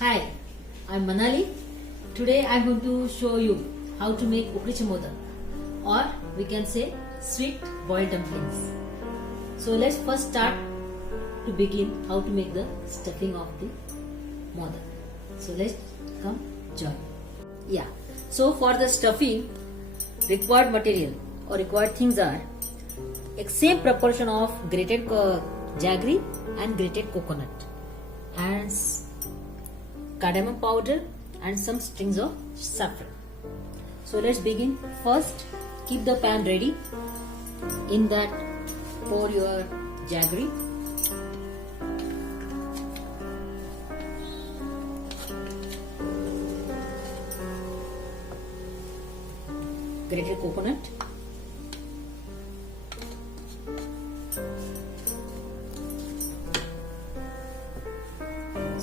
Hi, I'm Manali. Today I'm going to show you how to make ukdiche modak, or we can say sweet boiled dumplings. So let's first start to begin how to make the stuffing of the modak. So let's come join. Yeah. So for the stuffing, required material or required things are a same proportion of grated jaggery and grated coconut and cardamom powder and some strings of saffron. So let's begin. First, keep the pan ready. In that, pour your jaggery. Grated coconut.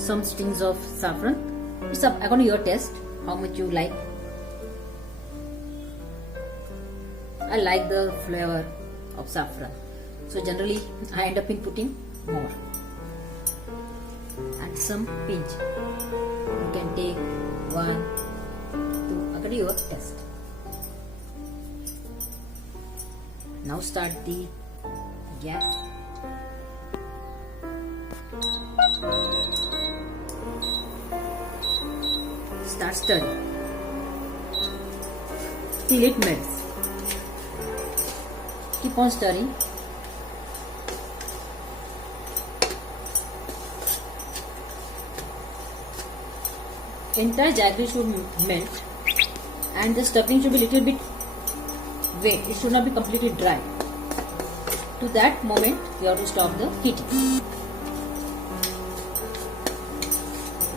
Some strings of saffron. It's up according to your taste, how much you like. I like the flavor of saffron, so generally I end up in putting more. And some pinch. You can take 1, 2 according to your taste. Now start the gas. Start stirring till it melts. Keep on stirring. Entire jaggery should melt and the stuffing should be little bit wet. It should not be completely dry. To that moment, you have to stop the heating.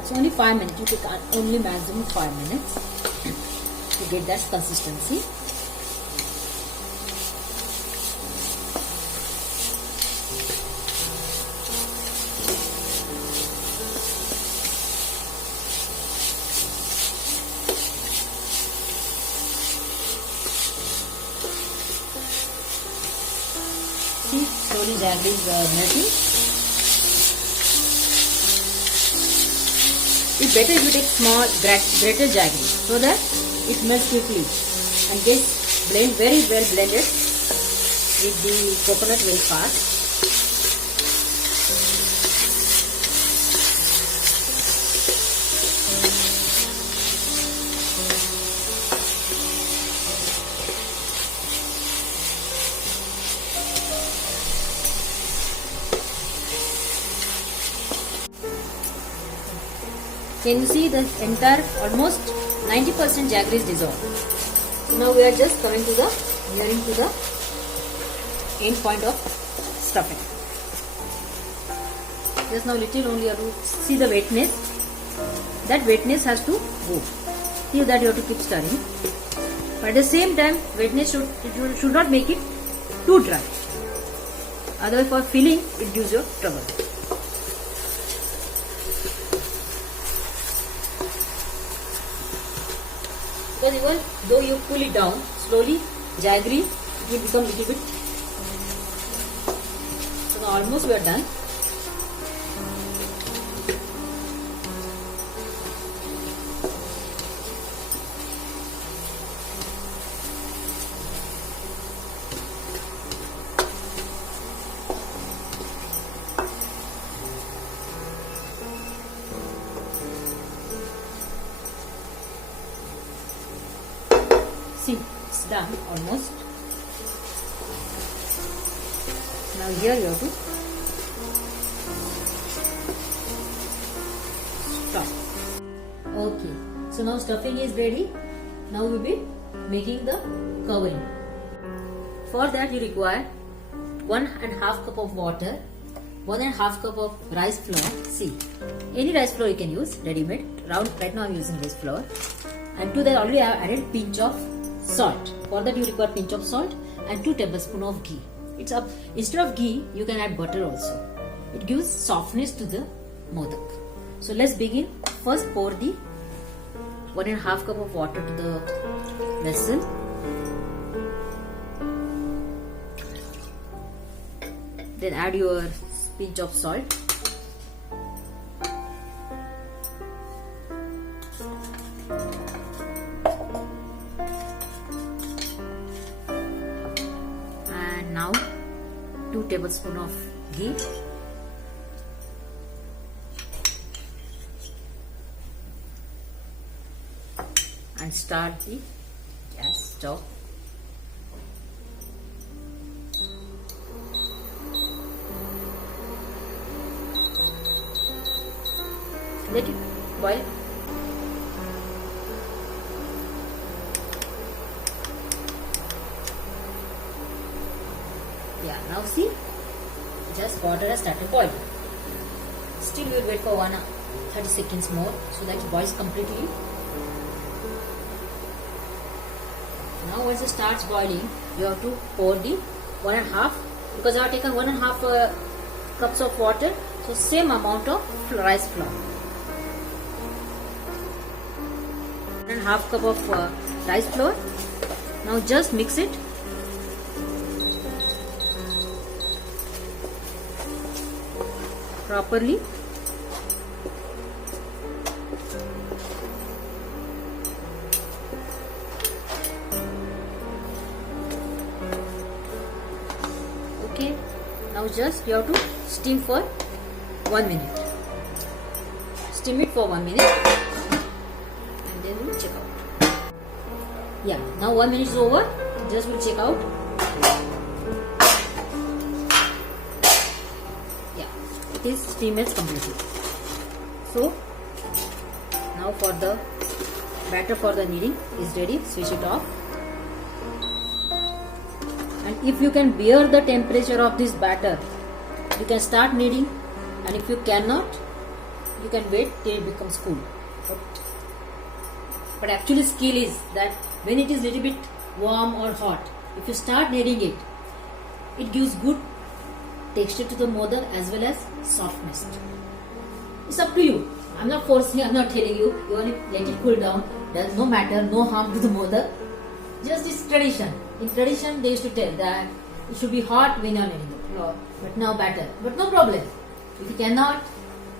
It's only 5 minutes. You take only maximum 5 minutes to get that consistency. See, slowly jaggery is melting. It's better if you take small grated jaggery so that it melts quickly and gets very well blended with the coconut very fast. Can you see the entire almost 90% jaggery is dissolved. So now we are just coming to the nearing to the end point of stuffing. Just now little only you have to see the wetness. That wetness has to go. See that you have to keep stirring. But at the same time, wetness should not make it too dry. Otherwise for filling it gives you trouble. Because even though you pull it down, slowly jaggery will become little bit. So now almost we are done. See, it's done almost. Now here you have to stop. Okay, so now stuffing is ready. Now we will be making the covering. For that you require 1.5 cup of water, 1.5 cup of rice flour. See, any rice flour you can use, ready-made. Right now I am using rice flour. And to that already I have added pinch of salt. For that you require pinch of salt and 2 tablespoons of ghee. It's up. Instead of ghee, you can add butter also. It gives softness to the modak. So let's begin. First pour the 1.5 cup of water to the vessel. Then add your pinch of salt. tablespoon of ghee. And start the gas stove. Let it boil. Yeah, now see, just water has started boiling. Still we will wait for 30 seconds more so that it boils completely. Now once it starts boiling, you have to pour the 1.5, because I have taken 1.5 cups of water, so same amount of rice flour. 1.5 cup of rice flour. Now just mix it. Properly. Okay, now just you have to steam for 1 minute. Steam it for 1 minute and then we'll check out. Yeah, now 1 minute is over. Just we'll check out. It is steamed completely. So now for the batter for the kneading is ready. Switch it off. And if you can bear the temperature of this batter, you can start kneading, and if you cannot, you can wait till it becomes cool. But actually skill is that when it is little bit warm or hot, if you start kneading it, it gives good texture to the modak as well as softness. It's up to you. I'm not forcing, I'm not telling you. You only let it cool down. There's no matter, no harm to the modak. Just this tradition. In tradition, they used to tell that it should be hot when you are kneading the flour, but now batter. But no problem. If you cannot,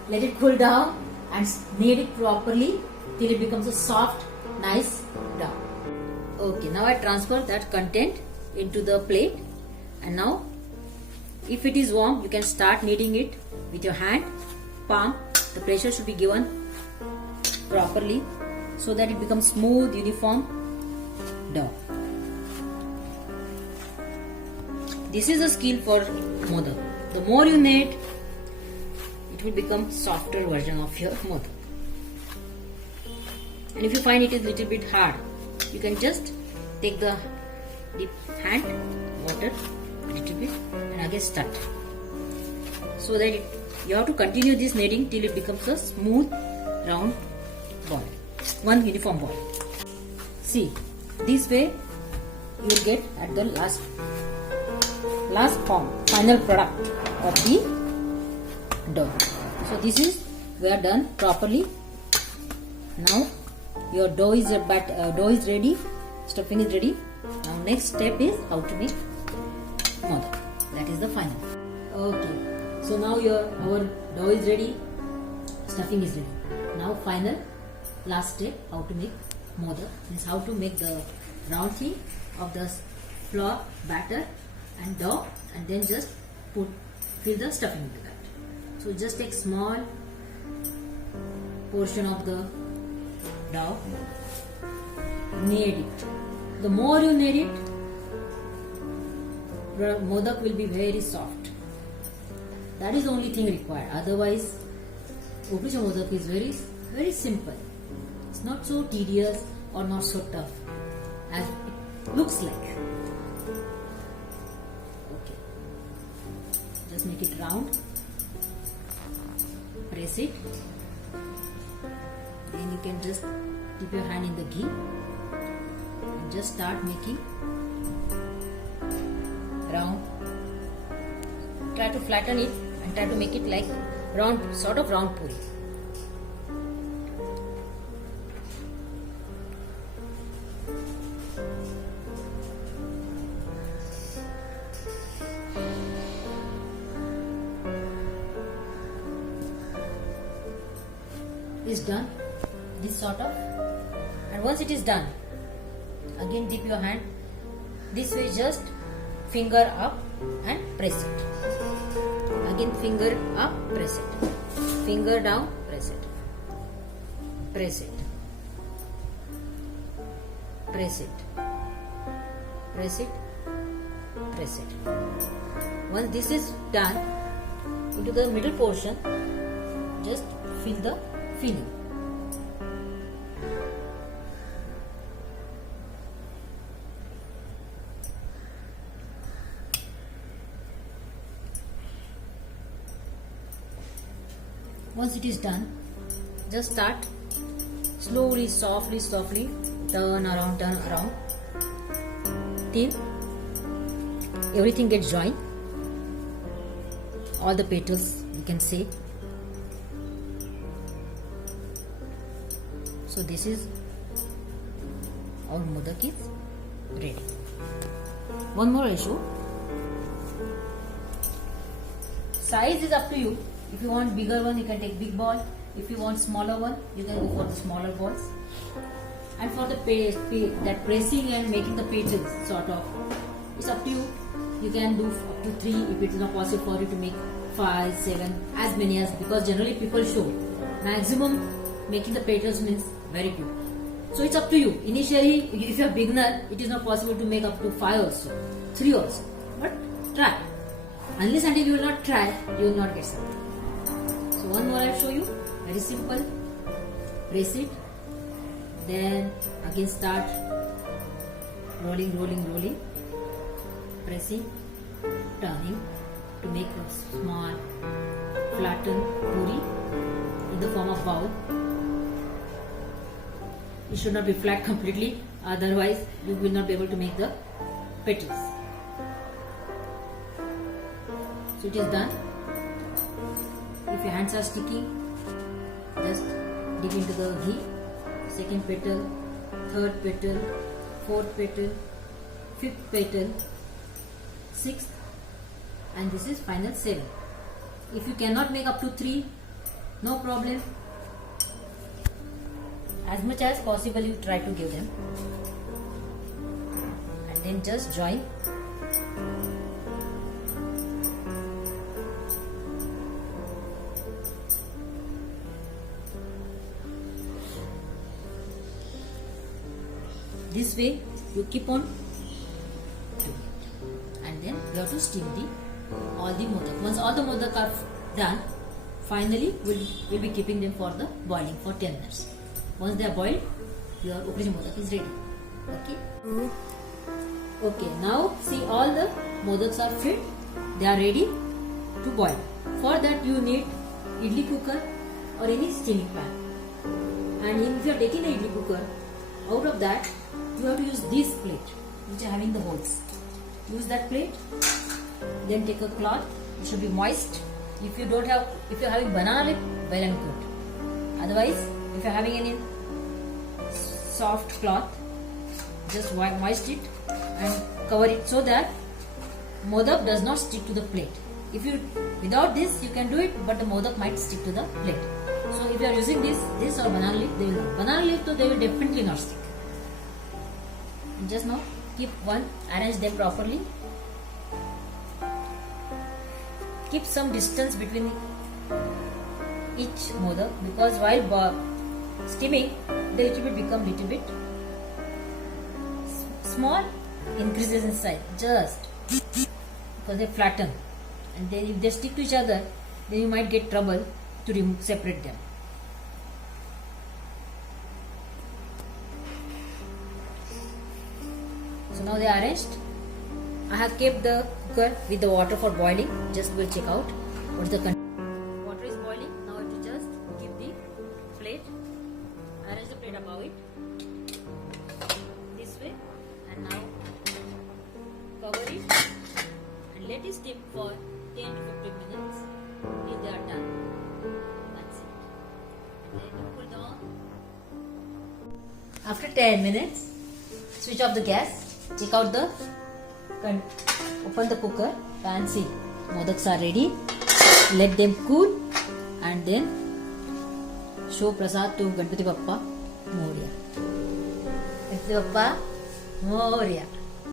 let it cool down and knead it properly till it becomes a soft, nice dough. Okay, now I transfer that content into the plate, and now if it is warm, you can start kneading it with your hand, palm. The pressure should be given properly so that it becomes smooth, uniform dough. This is a skill for modak. The more you knead, it will become softer version of your modak. And if you find it is little bit hard, you can just take the dip hand, water a little bit, and again start. So that you have to continue this kneading till it becomes a smooth, round ball, one uniform ball. See, this way you will get at the last form, final product of the dough. So this is we are done properly. Now your dough is ready, stuffing is ready. Now next step is how to make modak. That is the final. Okay, so now our dough is ready, stuffing is ready. Now final last step, how to make modak, means how to make the round thing of the flour, batter and dough, and then just fill the stuffing into that. So just take small portion of the dough, knead it. The more you knead it, the modak will be very soft. That is the only thing required. Otherwise, ukricha modak is very, very simple. It's not so tedious or not so tough as it looks like. Okay, just make it round. Press it. Then you can just dip your hand in the ghee and just start making round. Try to flatten it and try to make it like round, sort of round puri. Is done, this sort of, and once it is done, again dip your hand this way, just finger up and press it. Again finger up, press it. Finger down, press it. Press it. Press it. Press it. Press it. Once this is done, into the middle portion, just fill the filling. Once it is done, just start slowly, softly turn around till everything gets joined. All the petals, you can say. So this is our modak is ready. One more I show. Size is up to you. If you want bigger one, you can take big ball. If you want smaller one, you can go for the smaller balls. And for the that pressing and making the petals, sort of, it's up to you. You can do up to 3 if it is not possible for you to make 5, 7, as many as, because generally people show maximum making the petals means very good. So it's up to you. Initially, if you are beginner, it is not possible to make up to 5 also, 3 also. But try. Unless until you will not try, you will not get something. So one more I will show you. Very simple. Press it. Then again start rolling. Pressing, turning to make a small flattened puri in the form of bowl. It should not be flat completely, otherwise you will not be able to make the petals. So it is done. If your hands are sticky, just dip into the ghee. Second petal, third petal, fourth petal, fifth petal, sixth, and this is final 7. If you cannot make up to 3, no problem. As much as possible you try to give them, and then just join. This way you keep on doing it, and then you have to steam all the modak. Once all the modak are done, finally we'll be keeping them for the boiling for 10 minutes. Once they are boiled, your ukdiche modak is ready. Okay, now see, all the modaks are filled. They are ready to boil. For that you need idli cooker or any steaming pan. And if you are taking the idli cooker, out of that you have to use this plate which are having the holes. Use that plate. Then take a cloth. It should be moist. If you are having banana leaf, well and good. Otherwise, if you are having any soft cloth, just moist it and cover it so that modak does not stick to the plate. Without this you can do it, but the modak might stick to the plate. So if you are using this or banana leaf, they will not. Banana leaf, though, they will definitely not stick. Just now keep one, arrange them properly. Keep some distance between each modak, because while steaming, the little bit become little bit small, increases in size, just because they flatten, and then if they stick to each other, then you might get trouble to separate them. So now they are arranged. I have kept the cooker with the water for boiling. Just we'll check out what's the condition. Water is boiling. Now you just keep the plate, arrange the plate above it this way, and now cover it and let it steam for 10 to 15 minutes till they are done. That's it. And then you pull down. After 10 minutes, switch off the gas. Take out open the cooker and see, modaks are ready. Let them cool and then show prasad to Ganpati Bappa Moria. Ganpati Bappa Moria.